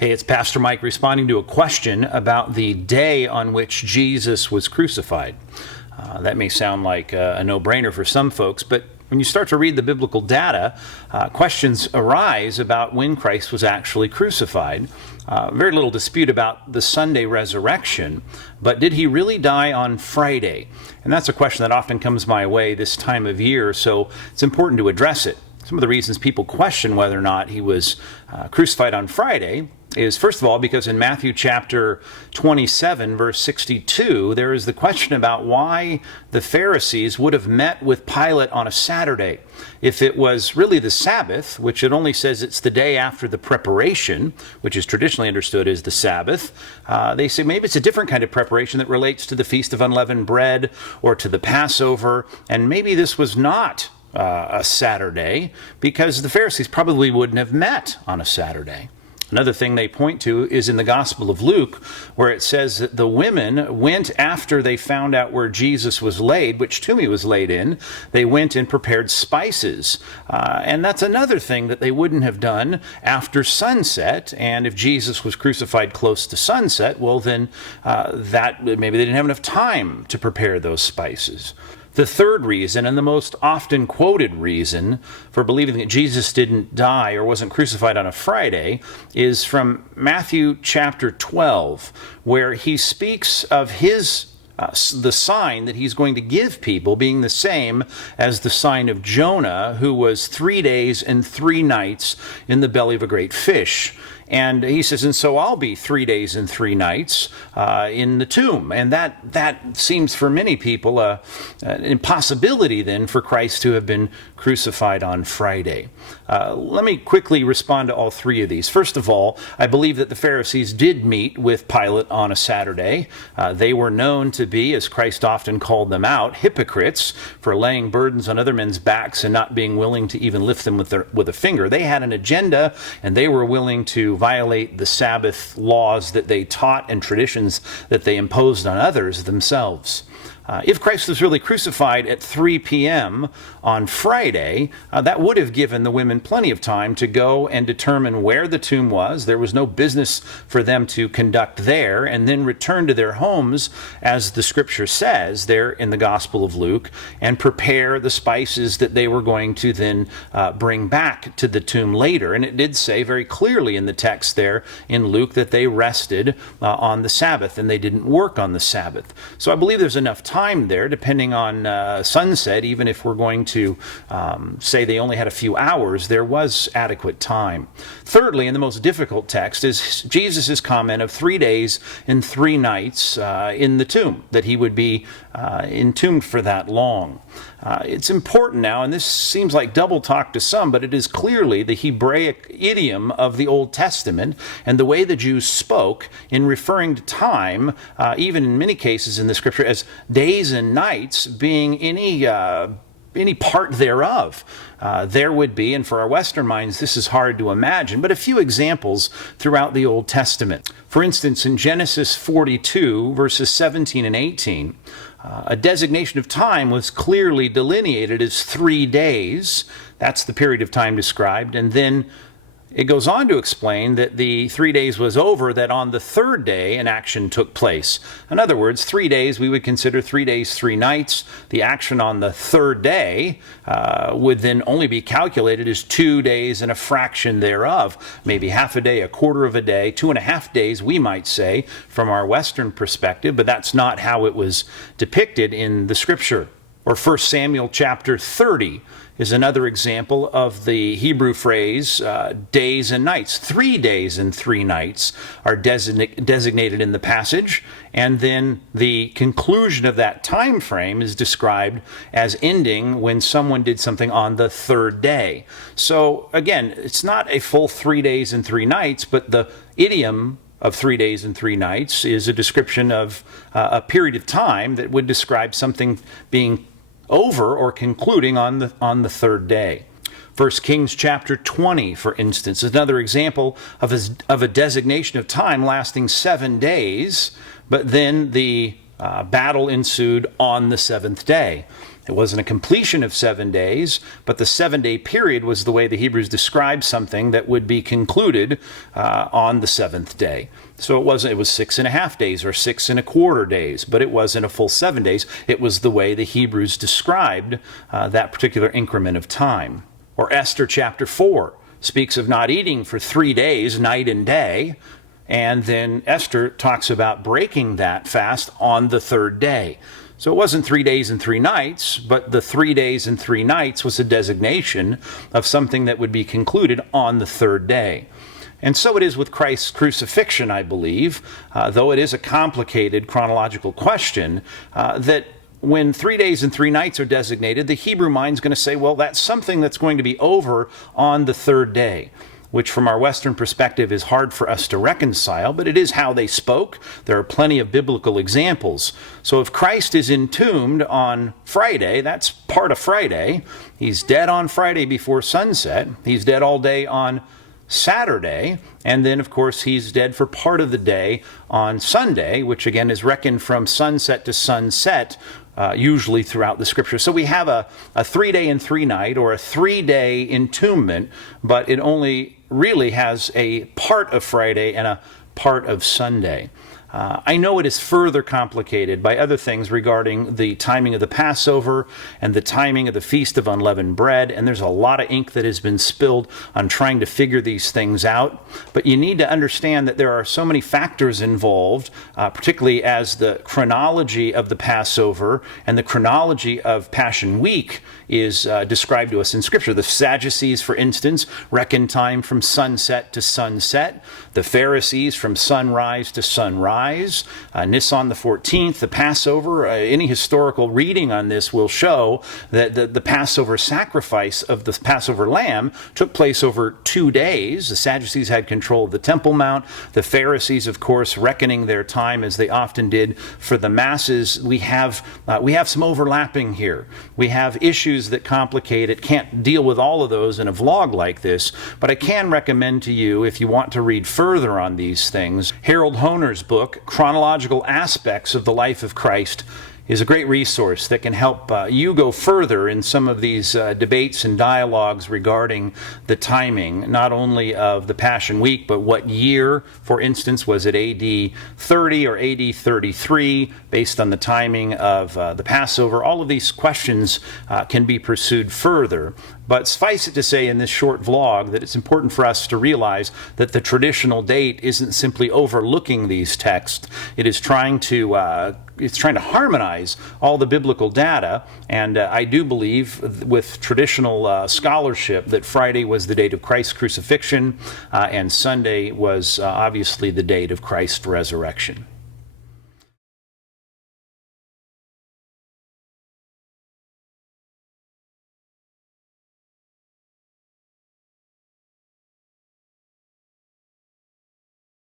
Hey, it's Pastor Mike responding to a question about the day on which Jesus was crucified. That may sound like a no-brainer for some folks, but when you start to read the biblical data, questions arise about when Christ was actually crucified. Very little dispute about the Sunday resurrection, but did he really die on Friday? And that's a question that often comes my way this time of year, so it's important to address it. Some of the reasons people question whether or not he was crucified on Friday is, first of all, because in Matthew chapter 27, verse 62, there is the question about why the Pharisees would have met with Pilate on a Saturday. If it was really the Sabbath, which it only says it's the day after the preparation, which is traditionally understood as the Sabbath, they say maybe it's a different kind of preparation that relates to the Feast of Unleavened Bread or to the Passover, and maybe this was not a Saturday because the Pharisees probably wouldn't have met on a Saturday. Another thing they point to is in the Gospel of Luke, where it says that the women went after they found out where Jesus was laid, which tomb he was laid in. They went and prepared spices. And that's another thing that they wouldn't have done after sunset. And if Jesus was crucified close to sunset, well, then that maybe they didn't have enough time to prepare those spices. The third reason, and the most often quoted reason for believing that Jesus didn't die or wasn't crucified on a Friday, is from Matthew chapter 12, where he speaks of the sign that he's going to give people being the same as the sign of Jonah, who was 3 days and 3 nights in the belly of a great fish. And he says, and so I'll be 3 days and 3 nights in the tomb. And that seems for many people an impossibility then for Christ to have been crucified on Friday. Let me quickly respond to all three of these. First of all, I believe that the Pharisees did meet with Pilate on a Saturday. They were known to be, as Christ often called them out, hypocrites for laying burdens on other men's backs and not being willing to even lift them with a finger. They had an agenda, and they were willing to violate the Sabbath laws that they taught and traditions that they imposed on others themselves. If Christ was really crucified at 3 p.m. on Friday, that would have given the women plenty of time to go and determine where the tomb was. There was no business for them to conduct there, and then return to their homes, as the scripture says there in the Gospel of Luke, and prepare the spices that they were going to then bring back to the tomb later. And it did say very clearly in the text there in Luke that they rested on the Sabbath, and they didn't work on the Sabbath. So I believe there's enough time there, depending on sunset. Even if we're going to say they only had a few hours, there was adequate time. Thirdly, and the most difficult text, is Jesus' comment of 3 days and 3 nights in the tomb, that he would be entombed for that long. It's important now, and this seems like double talk to some, but it is clearly the Hebraic idiom of the Old Testament and the way the Jews spoke in referring to time, even in many cases in the scripture, as days and nights being any part thereof. There would be, and for our Western minds this is hard to imagine, but a few examples throughout the Old Testament. For instance, in Genesis 42, verses 17 and 18, a designation of time was clearly delineated as 3 days. That's the period of time described. And then it goes on to explain that the 3 days was over, that on the third day an action took place. In other words, 3 days, we would consider 3 days, 3 nights. The action on the third day would then only be calculated as 2 days and a fraction thereof. Maybe half a day, a quarter of a day, 2.5 days, we might say, from our Western perspective, but that's not how it was depicted in the scripture. Or 1 Samuel chapter 30 is another example of the Hebrew phrase days and nights. 3 days and 3 nights are designated in the passage, and then the conclusion of that time frame is described as ending when someone did something on the third day. So again, it's not a full 3 days and 3 nights, but the idiom of 3 days and 3 nights is a description of a period of time that would describe something being over or concluding on the third day. 1 Kings chapter 20, for instance, is another example of a designation of time lasting 7 days, but then the battle ensued on the 7th day. It wasn't a completion of 7 days, but the 7-day period was the way the Hebrews described something that would be concluded on the 7th day. So it was 6.5 days or 6.25 days, but it wasn't a full 7 days. It was the way the Hebrews described that particular increment of time. Or Esther chapter 4 speaks of not eating for 3 days, night and day, and then Esther talks about breaking that fast on the 3rd day. So it wasn't 3 days and 3 nights, but the 3 days and 3 nights was a designation of something that would be concluded on the 3rd day. And so it is with Christ's crucifixion, I believe, though it is a complicated chronological question, that when 3 days and 3 nights are designated, the Hebrew mind's going to say, well, that's something that's going to be over on the 3rd day, which from our Western perspective is hard for us to reconcile, but it is how they spoke. There are plenty of biblical examples. So if Christ is entombed on Friday, that's part of Friday. He's dead on Friday before sunset. He's dead all day on Saturday, and then of course he's dead for part of the day on Sunday, which again is reckoned from sunset to sunset, usually throughout the scripture. So we have a 3-day and 3-night or a 3-day entombment, but it only really has a part of Friday and a part of Sunday. I know it is further complicated by other things regarding the timing of the Passover and the timing of the Feast of Unleavened Bread, and there's a lot of ink that has been spilled on trying to figure these things out. But you need to understand that there are so many factors involved, particularly as the chronology of the Passover and the chronology of Passion Week is described to us in Scripture. The Sadducees, for instance, reckon time from sunset to sunset. The Pharisees from sunrise to sunrise. Nisan the 14th, the Passover. Any historical reading on this will show that the Passover sacrifice of the Passover lamb took place over 2 days. The Sadducees had control of the Temple Mount. The Pharisees, of course, reckoning their time as they often did for the masses. We have some overlapping here. We have issues that complicate it. Can't deal with all of those in a vlog like this, but I can recommend to you, if you want to read further on these things, Harold Honer's book, Chronological Aspects of the Life of Christ, is a great resource that can help you go further in some of these debates and dialogues regarding the timing, not only of the Passion Week, but what year, for instance, was it AD 30 or AD 33, based on the timing of the Passover. All of these questions can be pursued further. But suffice it to say in this short vlog that it's important for us to realize that the traditional date isn't simply overlooking these texts. It is trying to harmonize all the biblical data, and I do believe with traditional scholarship that Friday was the date of Christ's crucifixion, and Sunday was obviously the date of Christ's resurrection.